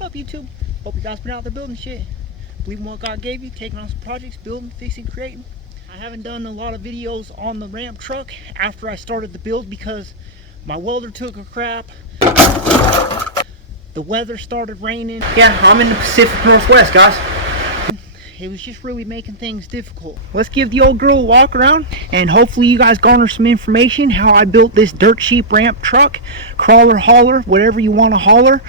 What's up, YouTube? Hope you guys been out there building shit, believing what God gave you, taking on some projects, building, fixing, creating. I haven't done a lot of videos on the ramp truck after I started the build because my welder took a crap, the weather started raining. Yeah, I'm in the Pacific Northwest, guys. It was just really making things difficult. Let's give the old girl a walk around and hopefully you guys garner some information how I built this dirt cheap ramp truck, crawler, hauler, whatever you want to hauler.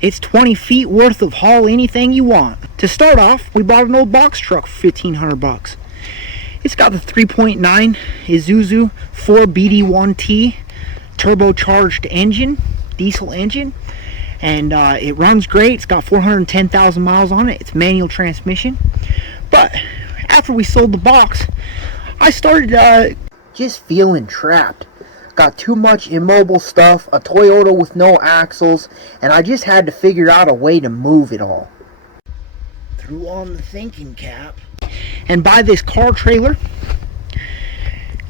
It's 20 feet worth of haul anything you want. To start off, we bought an old box truck for 1,500 bucks. It's got the 3.9 Isuzu 4BD1T turbocharged engine, diesel engine, and it runs great. It's got 410,000 miles on it. It's manual transmission. But after we sold the box, I started just feeling trapped. Got too much immobile stuff, a Toyota with no axles, and I just had to figure out a way to move it all. Threw on the thinking cap and buy this car trailer,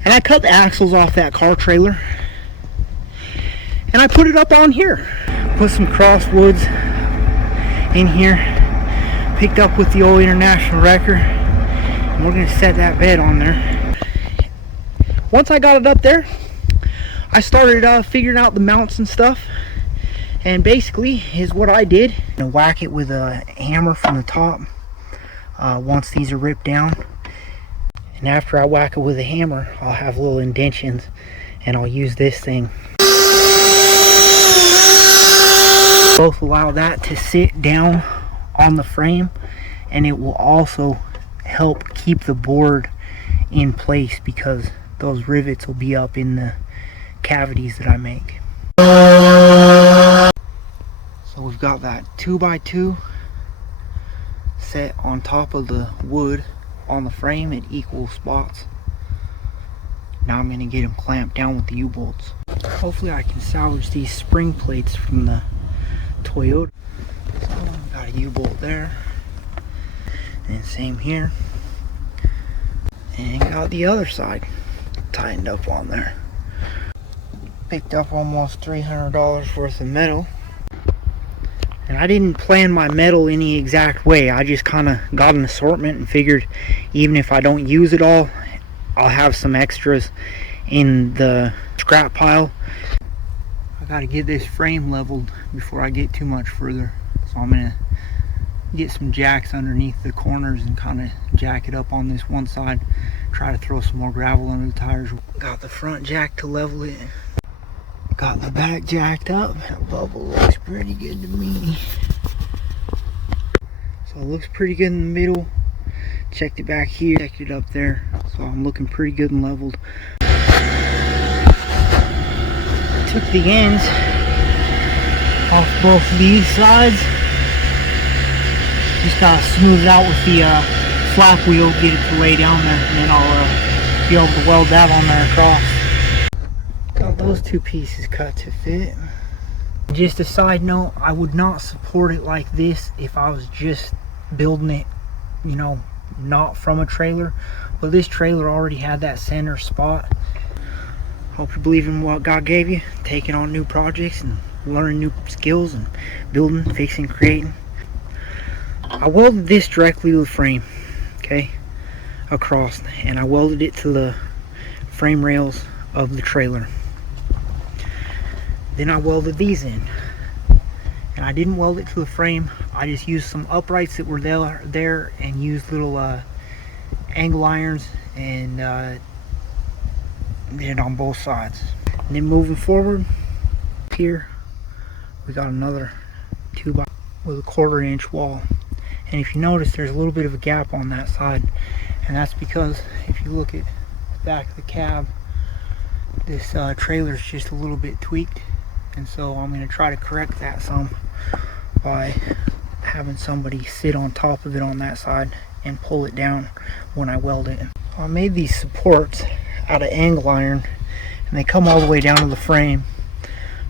and I cut the axles off that car trailer and I put it up on here. Put some crosswoods in here, picked up with the old International Wrecker, and we're gonna set that bed on there. Once I got it up there, I started figuring out the mounts and stuff, and basically is what I did. I'm gonna whack it with a hammer from the top once these are ripped down, and after I whack it with a hammer, I'll have little indentions, and I'll use this thing. Both allow that to sit down on the frame, and it will also help keep the board in place because those rivets will be up in the cavities that I make. So we've got that 2x2 set on top of the wood on the frame at equal spots. Now I'm going to get them clamped down with the U-bolts. Hopefully I can salvage these spring plates from the Toyota. So got a U-bolt there, and same here, and got the other side tightened up on there. Picked up almost $300 worth of metal, and I didn't plan my metal any exact way. I just kind of got an assortment and figured even if I don't use it all, I'll have some extras in the scrap pile. I gotta get this frame leveled before I get too much further, so I'm gonna get some jacks underneath the corners and kind of jack it up on this one side, try to throw some more gravel under the tires. Got the front jack to level it, got the back jacked up. That bubble looks pretty good to me, so it looks pretty good in the middle. Checked it back here, checked it up there, so I'm looking pretty good and leveled. Took the ends off both of these sides. Just gotta smooth it out with the flap wheel, get it to lay down there, and then I'll be able to weld that on there across. Got those two pieces cut to fit. Just a side note, I would not support it like this if I was just building it, you know, not from a trailer, but this trailer already had that center spot. Hope you believe in what God gave you, taking on new projects and learning new skills and building, fixing, creating. I welded this directly to the frame, okay, across, and I welded it to the frame rails of the trailer. Then I welded these in, and I didn't weld it to the frame. I just used some uprights that were there and used little angle irons and did it on both sides. And then moving forward, here we got another 2x with a 1/4 inch wall. And if you notice, there's a little bit of a gap on that side, and that's because if you look at the back of the cab, this trailer is just a little bit tweaked, and so I'm going to try to correct that some by having somebody sit on top of it on that side and pull it down when I weld it. So I made these supports out of angle iron, and they come all the way down to the frame,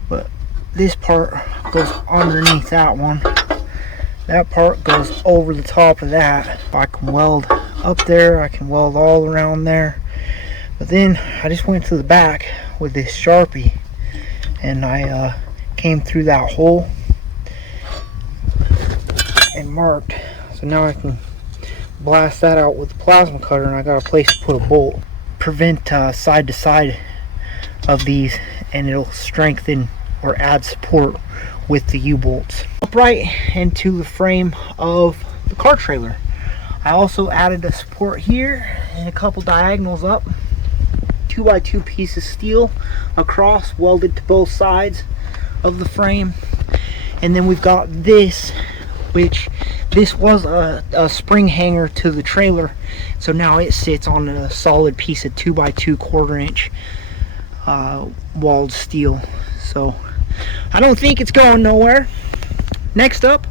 but this part goes underneath that one. That part goes over the top of that. I can weld up there, I can weld all around there, but then I just went to the back with this Sharpie and I came through that hole and marked. So now I can blast that out with the plasma cutter, and I got a place to put a bolt. Prevent side to side of these, and it'll strengthen or add support with the U-bolts. Upright into the frame of the car trailer. I also added a support here and a couple diagonals up. 2x2 piece of steel across, welded to both sides of the frame. And then we've got this, which this was a spring hanger to the trailer, so now it sits on a solid piece of 2x2 1/4 inch walled steel. So I don't think it's going nowhere. Next up,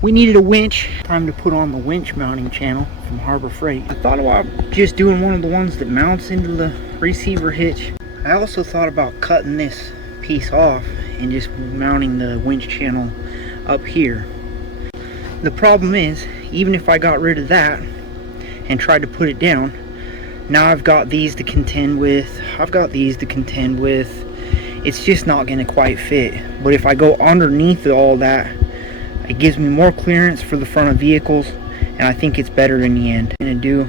we needed a winch. Time to put on the winch mounting channel from Harbor Freight. I thought about just doing one of the ones that mounts into the receiver hitch. I also thought about cutting this piece off and just mounting the winch channel up here. The problem is, even if I got rid of that and tried to put it down, now I've got these to contend with, it's just not going to quite fit. But if I go underneath all that, it gives me more clearance for the front of vehicles, and I think it's better in the end. What I'm going to do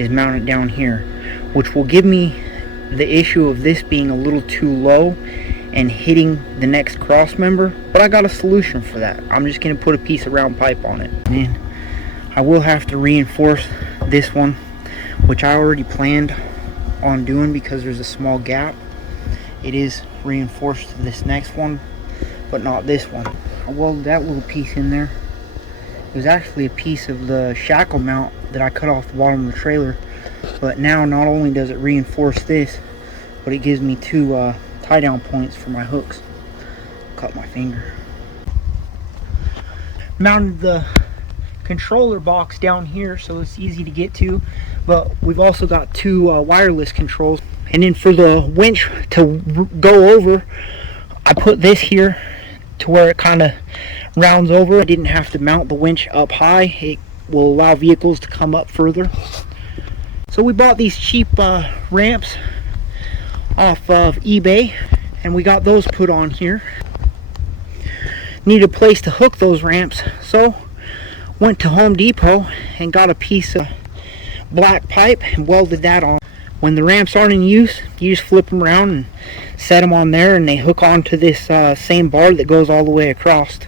is mount it down here, which will give me the issue of this being a little too low and hitting the next cross member, but I got a solution for that. I'm just going to put a piece of round pipe on it. And I will have to reinforce this one, which I already planned on doing because there's a small gap. It is reinforced to this next one, but not this one. I welded that little piece in there. It was actually a piece of the shackle mount that I cut off the bottom of the trailer, but now not only does it reinforce this, but it gives me two tie down points for my hooks. Cut my finger. Mounted the controller box down here so it's easy to get to, but we've also got two wireless controls. And then for the winch to go over, I put this here to where it kind of rounds over. I didn't have to mount the winch up high. It will allow vehicles to come up further. So we bought these cheap ramps off of eBay, and we got those put on here. Need a place to hook those ramps, so went to Home Depot and got a piece of black pipe and welded that on. When the ramps aren't in use, you just flip them around and set them on there, and they hook onto this same bar that goes all the way across.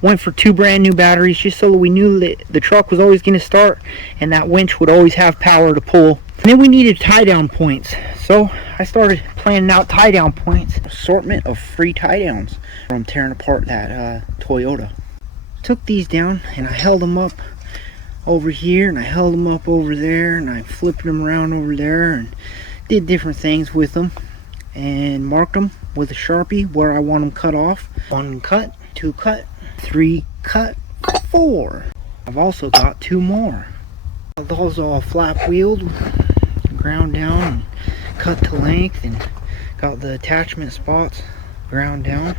Went for 2 brand new batteries just so that we knew that the truck was always going to start and that winch would always have power to pull. And then we needed tie down points, so I started planning out tie down points. Assortment of free tie downs from tearing apart that Toyota. Took these down and I held them up over here, and I held them up over there, and I flipped them around over there, and did different things with them, and marked them with a Sharpie where I want them cut off. 1 cut, 2 cut, 3 cut, 4. I've also got 2 more. Those all flap wheeled, ground down, and cut to length, and got the attachment spots ground down.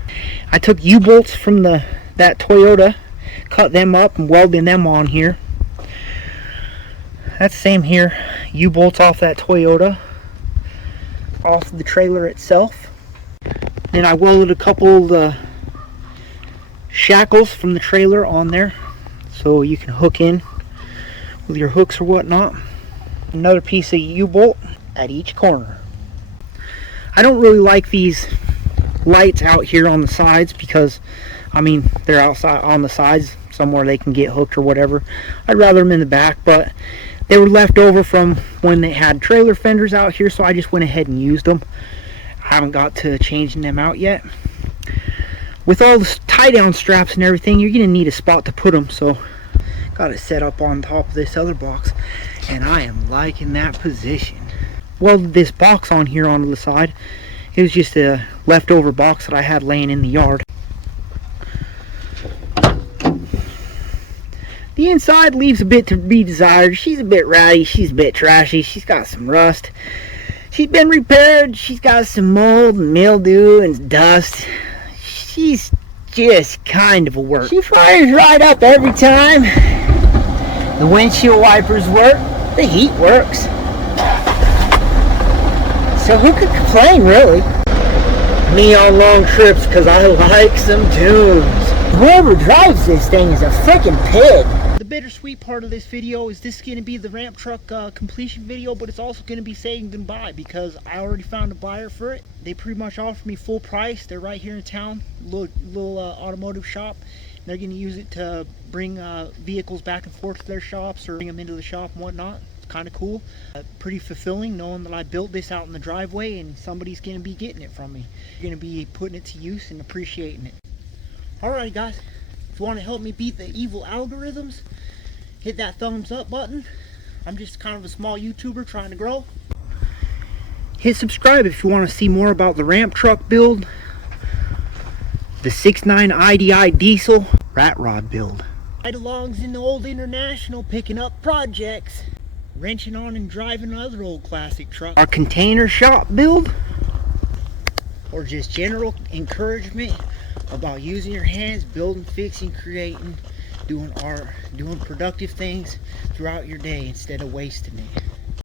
I took U-bolts from that Toyota, cut them up and welded them on here. That's the same here. U-bolts off that Toyota, off the trailer itself. Then I welded a couple of the shackles from the trailer on there so you can hook in with your hooks or whatnot. Another piece of U-bolt at each corner. I don't really like these lights out here on the sides because, I mean, they're outside on the sides somewhere they can get hooked or whatever. I'd rather them in the back, but they were left over from when they had trailer fenders out here, so I just went ahead and used them. I haven't got to changing them out yet. With all the tie down straps and everything, you're going to need a spot to put them, so got it set up on top of this other box, and I am liking that position. Welded this box on here onto the side. It was just a leftover box that I had laying in the yard. The inside leaves a bit to be desired. She's a bit ratty, she's a bit trashy, she's got some rust. She's been repaired, she's got some mold and mildew and dust. She's just kind of a work. She fires right up every time. The windshield wipers work, the heat works. So who could complain, really? Me on long trips because I like some tunes. Whoever drives this thing is a freaking pig. The bittersweet part of this video is this is going to be the ramp truck completion video, but it's also going to be saying goodbye because I already found a buyer for it. They pretty much offered me full price. They're right here in town, little automotive shop. They're going to use it to bring vehicles back and forth to their shops or bring them into the shop and whatnot. It's kind of cool. Pretty fulfilling knowing that I built this out in the driveway and somebody's going to be getting it from me. You're going to be putting it to use and appreciating it. Alright guys, if you want to help me beat the evil algorithms, hit that thumbs up button. I'm just kind of a small YouTuber trying to grow. Hit subscribe if you want to see more about the ramp truck build, the 6.9 IDI diesel rat rod build. Ride-alongs in the old International picking up projects, wrenching on and driving other old classic trucks. Our container shop build, or just general encouragement about using your hands, building, fixing, creating, doing art, doing productive things throughout your day instead of wasting it.